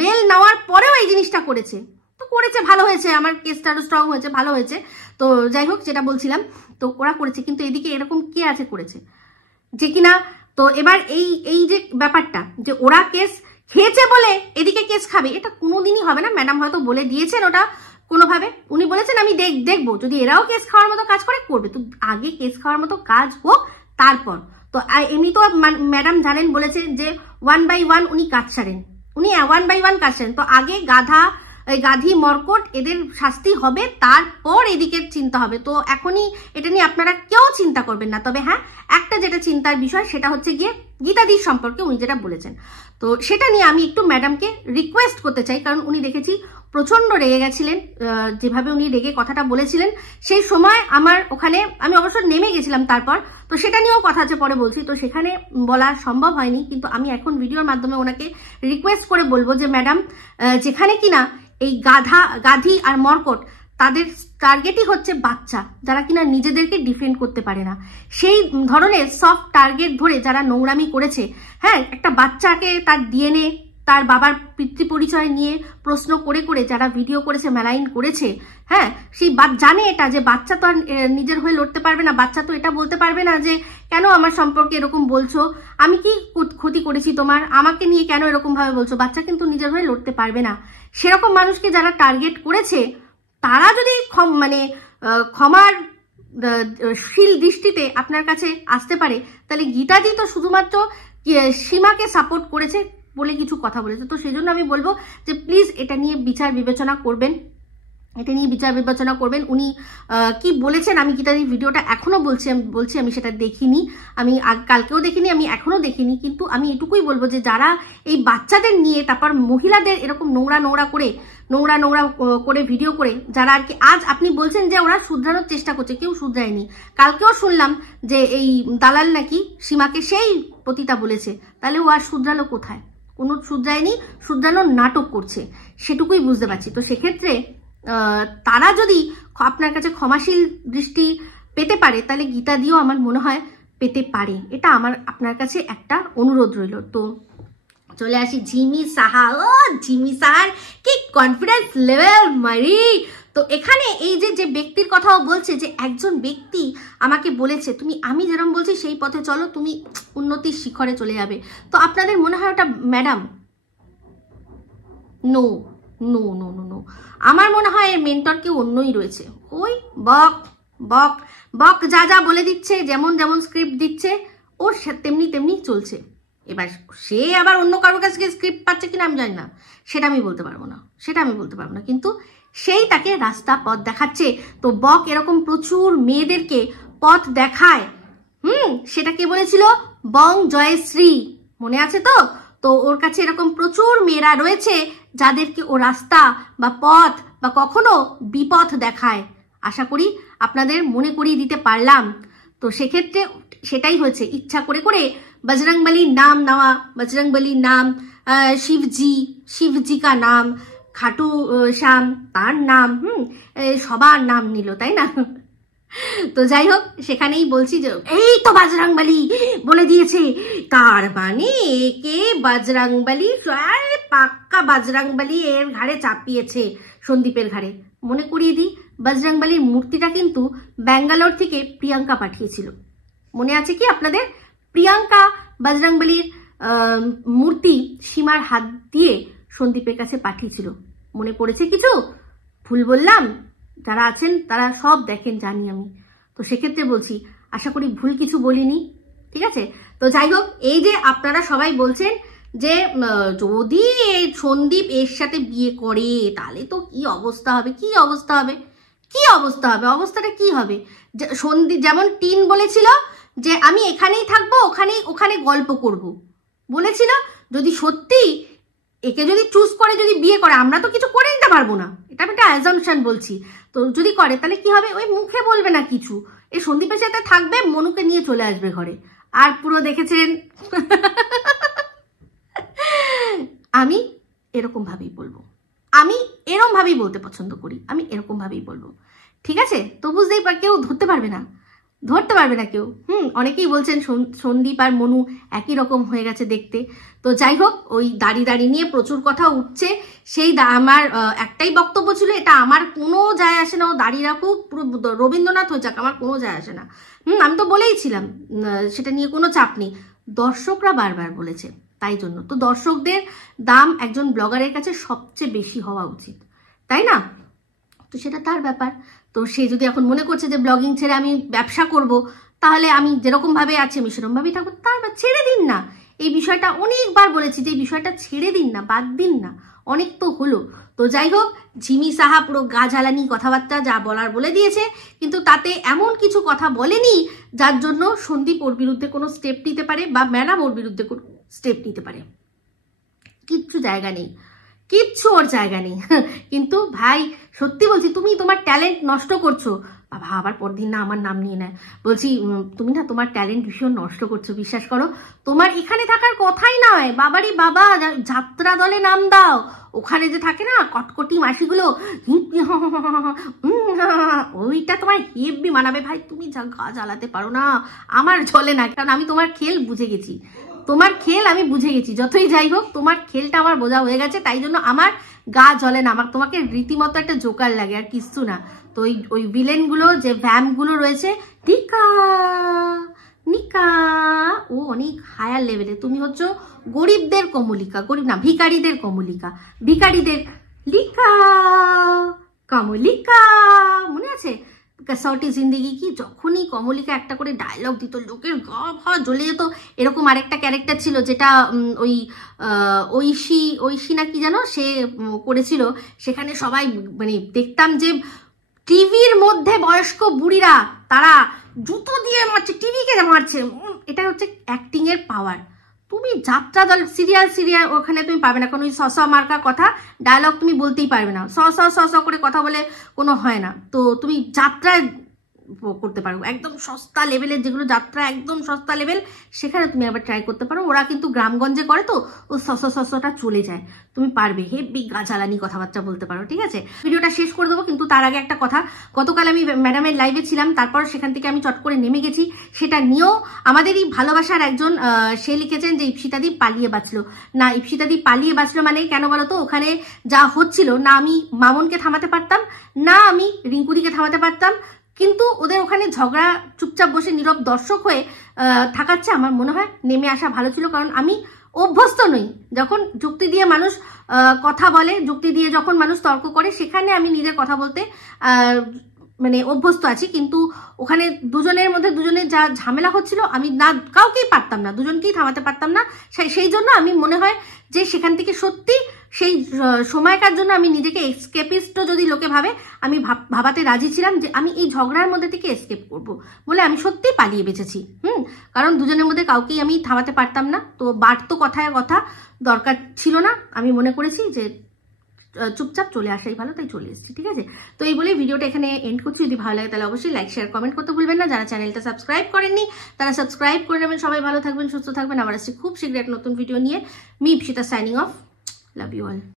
বেল নেওয়ার পরেও এই জিনিসটা করেছে। তো করেছে, ভালো হয়েছে, আমার কেসটা আরো স্ট্রং হয়েছে, ভালো হয়েছে। তো যাই হোক, যেটা বলছিলাম, তো ওরা করেছে, কিন্তু এদিকে এরকম কে আছে করেছে যে কিনা। তো এবার এই যে ব্যাপারটা, যে ওরা কেস খেয়েছে বলে এদিকে কেস খাবে, এটা কোনোদিনই হবে না। ম্যাডাম হয়তো বলে দিয়েছেন ওটা কোনোভাবে, উনি বলেছেন আমি দেখবো, যদি এরাও কেস খাওয়ার মতো কাজ করে করবে, তো আগে কেস খাওয়ার মতো কাজ হোক তারপর। তো এমনি তো ম্যাডাম জানেন, বলেছেন যে 1 by 1 উনি কাজ সারেন, উনি 1 by 1 কাজ সারেন। তো আগে গাধী, মর্কট, এদের শাস্তি হবে, তারপর এদিকে চিন্তা হবে। তো এখনই এটা নিয়ে আপনারা কেউ চিন্তা করবেন না। তবে হ্যাঁ, একটা যেটা চিন্তার বিষয় সেটা হচ্ছে গিয়ে গীতাদির সম্পর্কে উনি যেটা বলেছেন, তো সেটা নিয়ে আমি একটু ম্যাডামকে রিকোয়েস্ট করতে চাই। কারণ উনি দেখেছি প্রচন্ড রেগে গেছিলেন, যেভাবে উনি রেগে কথাটা বলেছিলেন, সেই সময় আমার ওখানে, আমি অবশ্য নেমে গেছিলাম তারপর, তো সেটা নিয়েও কথা আছে, পরে বলছি। তো সেখানে বলা সম্ভব হয়নি, কিন্তু আমি এখন ভিডিওর মাধ্যমে ওনাকে রিকোয়েস্ট করে বলবো যে ম্যাডাম, যেখানে কিনা এই গাধী আর মর্কট, তাদের টার্গেটই হচ্ছে বাচ্চা, যারা কিনা নিজেদেরকে ডিফেন্ড করতে পারে না, সেই ধরনের সফট টার্গেট ধরে যারা নোংরামি করেছে, হ্যাঁ, একটা বাচ্চাকে তার ডিএনএ, তার বাবার পিতৃ পরিচয় নিয়ে প্রশ্ন করে করে যারা ভিডিও করেছে, মেলাইন করেছে, হ্যাঁ, সেই জানে এটা যে বাচ্চা তো আর নিজের হয়ে লড়তে পারবে না, বাচ্চা তো এটা বলতে পারবে না যে কেন আমার সম্পর্কে এরকম বলছো, আমি কি ক্ষতি করেছি তোমার, আমাকে নিয়ে কেন এরকম ভাবে বলছো। বাচ্চা কিন্তু নিজের হয়ে লড়তে পারবে না। সেরকম মানুষকে যারা টার্গেট করেছে, তারা যদি ক্ষমার শীল দৃষ্টিতে আপনার কাছে আসতে পারে, তাহলে গীতাদি তো শুধুমাত্র সীমাকে সাপোর্ট করেছে বলে কিছু কথা বলেছে। তো সেই জন্য আমি বলবো যে প্লিজ এটা নিয়ে বিচার বিবেচনা করবেন, এটা নিয়ে বিচার বিবেচনা করবেন। উনি কি বলেছেন, আমি গীতাদির ভিডিওটা এখনো বলছি আমি সেটা দেখিনি, আমি কালকেও দেখিনি, আমি এখনো দেখিনি। কিন্তু আমি এটুকুই বলবো যে যারা এই বাচ্চাদের নিয়ে, তারপর মহিলাদের এরকম নোংরা করে ভিডিও করে, যারা আর কি, আজ আপনি বলছেন যে ওরা শুধরানোর চেষ্টা করছে, কেউ শুধরায়নি। কালকেও শুনলাম যে এই দালাল নাকি সীমাকে সেই পতিতা বলেছে, তাহলে ও আর শুধরালো কোথায়? কোনো শুধরায়নি, শুধরানোর নাটক করছে, সেটুকুই বুঝতে পারছি। তো সেক্ষেত্রে তারা যদি আপনার কাছে ক্ষমাশীল দৃষ্টি পেতে পারে, তাহলে গীতা দিয়েও আমার মনে হয় পেতে পারে। এটা আমার আপনার কাছে একটা অনুরোধ রইল। তো চলে আসি ঝিমি সাহা। ও ঝিমি সাহার কি কনফিডেন্স লেভেল মারি। তো এখানে এই যে ব্যক্তির কথাও বলছে, যে একজন ব্যক্তি আমাকে বলেছে তুমি আমি যেরকম বলছি সেই পথে চলো, তুমি উন্নতির শিখরে চলে যাবে। তো আপনাদের মনে হয় ওটা madam? No no no no no, আমার মনে হয় এর মেন্টর কেউ অন্যই রয়েছে। ওই বক বক বক যা যা বলে দিচ্ছে, যেমন যেমন স্ক্রিপ্ট দিচ্ছে, ও তেমনি তেমনি চলছে। এবার সে আবার অন্য কারোর কাছ থেকে স্ক্রিপ্ট পাচ্ছে কিনা আমি জানি না, সেটা আমি বলতে পারবো না, কিন্তু সেই তাকে রাস্তা পথ দেখাচ্ছে। তো বক এরকম প্রচুর মেয়েদেরকে পথ দেখায়। সেটা কে বলেছিল? বং জয়শ্রী, মনে আছে তো? তো ওর কাছে এরকম প্রচুর মেয়েরা রয়েছে যাদেরকে ও রাস্তা বা পথ বা কখনো বিপথ দেখায়। আশা করি আপনাদের মনে করিয়ে দিতে পারলাম। তো সেক্ষেত্রে সেটাই হয়েছে, ইচ্ছা করে করে বজরংবলীর নাম নেওয়া, বজরংবলীর নাম, শিবজি কা নাম, খাটু শ্যাম তার নাম, সবার নাম নিল, তাই না? তো যাই হোক, সেখানেই বলছি যে এই তো বজরংবলী বলে দিয়েছে, তার মানে একে বজরংবলী, পাক্কা বজরংবলী এর ঘাড়ে চাপিয়েছে, সন্দীপের ঘাড়ে। মনে করিয়ে দিই, বজরংবলীর মূর্তিটা কিন্তু ব্যাঙ্গালোর থেকে প্রিয়াঙ্কা পাঠিয়েছিল। মনে আছে কি আপনাদের? প্রিয়াঙ্কা বজরংবলীর মূর্তি সীমার হাত দিয়ে সন্দীপের কাছে পাঠিয়েছিল। মনে পড়েছে কিছু? ভুল বললাম? যারা আছেন তারা সব দেখেন, জানি আমি। তো সেক্ষেত্রে বলছি, আশা করি ভুল কিছু বলিনি, ঠিক আছে? তো যাই হোক, এই যে আপনারা সবাই বলছেন যে যদি সন্দীপ এর সাথে বিয়ে করে তাহলে তো কি অবস্থা হবে, অবস্থাটা কি হবে? সন্দীপ যেমন টিন বলেছিল যে আমি এখানেই থাকবো, ওখানে গল্প করব বলেছিল। যদি সত্যি একে যদি চুজ করে যদি বিয়ে করে, আমরা তো কিছু করে নিতে পারবো না, এটা আমি একটা অ্যাজাম্পশন বলছি। তো যদি করে তাহলে কি হবে? ওই মুখে বলবে না কিছু, এই সন্দীপের সাথে থাকবে, মনুকে নিয়ে চলে আসবে ঘরে। আর পুরো দেখেছেন আমি এরকম ভাবেই বলবো, আমি এরকম ভাবেই বলতে পছন্দ করি, আমি এরকম ভাবেই বলবো, ঠিক আছে? তো বুঝতেই কেউ ধরতে পারবে না কেউ। অনেকেই বলছেন সন্দীপ আর মনু একই রকম হয়ে গেছে দেখতে। তো যাই হোক, ওই দাড়ি নিয়ে প্রচুর কথা উঠছে। সেই আমার একটাই বক্তব্য ছিল, এটা আমার কোনো যায় আসে না, ও দাড়ি রাখুক, পুরো রবীন্দ্রনাথ হয়ে যাক, আমার কোনো যায় আসে না। আমি তো বলেইছিলাম, সেটা নিয়ে কোনো চাপ নেই। দর্শকরা বারবার বলেছে, তাই জন্য তো দর্শকদের দাম একজন ব্লগারের কাছে সবচেয়ে বেশি হওয়া উচিত, তাই না? তো সেটা তার ব্যাপার। তো সে যদি এখন মনে করছে যে ব্লগিং ছেড়ে আমি ব্যবসা করব, তাহলে আমি যেরকম ভাবে আছি আমি সেরকম ভাবেই থাকবো। তারপর ছেড়ে দিন না, এই বিষয়টা অনেকবার বলেছি যে এই বিষয়টা ছেড়ে দিন না, বাদ দিন না, অনেক তো হলো। তো যাই হোক, ঝিমি সাহা পুরো গা জ্বালানি কথাবার্তা যা বলার বলে দিয়েছে, কিন্তু তাতে এমন কিছু কথা বলেনি যার জন্য সন্দীপ ওর বিরুদ্ধে কোনো স্টেপ নিতে পারে বা ম্যাডাম ওর বিরুদ্ধে কোনো স্টেপ নিতে পারে। কিচ্ছু ওর জায়গা নেই। কিন্তু ভাই সত্যি বলছি, তুমি তোমার ট্যালেন্ট নষ্ট করছো। বাবা আবার পরদিন না আমার নাম নিয়ে নেয়, বলছি তুমি না তোমার ট্যালেন্ট ভীষণ নষ্ট করছো, বিশ্বাস করো, তোমার এখানে থাকার কথাই নয়। বাবারই বাবা, যাত্রা দলে নাম দাও, ওখানে যে থাকে না কটকটি মাসিগুলো, ওইটা তোমার হেব্বি মানাবে। ভাই তুমি যা গা জ্বালাতে পারো না, আমার চলে না, কারণ আমি তোমার খেল বুঝে গেছি, যতই যাই হোক তোমার খেলটা আমার বোঝা হয়ে গেছে, তাই জন্য আমার গা জ্বলে না, আমার তোমাকে রীতিমতো একটা জোকার লাগে, আর কিছু না। তো ওই ভিলেনগুলো যে ভ্যাম্পগুলো রয়েছে, নিকা ও অনেক হায়ার লেভেলে, তুমি হচ্ছে গরিবদের কমলিকা, ভিখারিদের কমলিকা, ভিখারিদের কমলিকা, মনে আছে कसौटी जिंदगी की? যখনই কমলিকা একটা করে ডায়লগ দিত লোকের গা ভা জ্বলে যেত। এরকম আরেকটা ক্যারেক্টার ছিল যেটা ওই ঐশী না কি জানো সে করেছিল, সেখানে সবাই মানে দেখতাম যে টিভির মধ্যে বয়স্ক বুড়িরা তারা জুতো দিয়ে মারছে, টিভিকে মারছে। এটা হচ্ছে অ্যাক্টিং এর পাওয়ার। তুমি যাত্রা দল সিরিয়াল ওখানে তুমি পাবে না, কারণ ওই স মার্কা কথা ডায়লগ তুমি বলতেই পারবে না, স করে কথা বলে কোনো হয় না। তো তুমি যাত্রায় করতে পারো, একদম সস্তা লেভেলের যেগুলো যাত্রা একদম সস্তা লেভেল, সেখানে তুমি আবার ট্রাই করতে পারো। ওরা কিন্তু গ্রামগঞ্জে করে তো ও সস্তা চলে যায়, তুমি পারবে, হেভি গাছালানি কথাবার্তা বলতে পারো, ঠিক আছে। ভিডিওটা শেষ করে দেবো, কিন্তু তার আগে একটা কথা, গতকাল আমি ম্যাডামের লাইভে ছিলাম, তারপর সেখান থেকে আমি চট করে নেমে গেছি। সেটা নিয়েও আমাদেরই ভালোবাসার একজন সে লিখেছেন যে ইপসিতাদি পালিয়ে বাঁচলো। না, ইপসিতাদি পালিয়ে বাঁচলো মানে কেন বলো তো, ওখানে যা হচ্ছিল, না আমি মামনকে থামাতে পারতাম, না আমি রিঙ্কুদিকে থামাতে পারতাম, কিন্তু ওদের ওখানে ঝগড়া চুপচাপ বসে নীরব দর্শক হয়ে থাকাচ্ছে আমার মনে হয় নেমে আসা ভালো ছিল। কারণ আমি অভ্যস্ত নই, যখন যুক্তি দিয়ে মানুষ কথা বলে, যুক্তি দিয়ে যখন মানুষ তর্ক করে, সেখানে আমি নিজের কথা বলতে মানে অভ্যস্ত আছি। কিন্তু ওখানে দুজনের মধ্যে দুজনের যা ঝামেলা হচ্ছিল, আমি না কাউকেই পারতাম না, দুজনকেই থামাতে পারতাম না। সেই জন্য আমি মনে হয় যে সেখান থেকে সত্যি সেই সময়কার জন্য আমি নিজেকে এসকেপিস্টও যদি লোকে ভাবে, আমি ভাবাতে রাজি ছিলাম যে আমি এই ঝগড়ার মধ্যে থেকে এসকেপ করব বলে আমি সত্যি পালিয়ে বেঁচেছি। কারণ দুজনের মধ্যে কাউকেই আমি থামাতে পারতাম না, তো বাড়তো কথায় কথা দরকার ছিল না। আমি মনে করেছি যে চুপচাপ চলে আসাই ভালো, তাই চলে এসেছি, ঠিক আছে। তো এই বলে ভিডিওটা এখানে এন্ড করছি। যদি ভালো লাগে তাহলে অবশ্যই লাইক শেয়ার কমেন্ট করতে ভুলবেন না। যারা চ্যানেলটা সাবস্ক্রাইব করেননি তারা সাবস্ক্রাইব করে নেবেন। সবাই ভালো থাকবেন, সুস্থ থাকবেন। আবার আসছি খুব শীঘ্রই এক নতুন ভিডিও নিয়ে। Me Ipsita signing off. Love you all.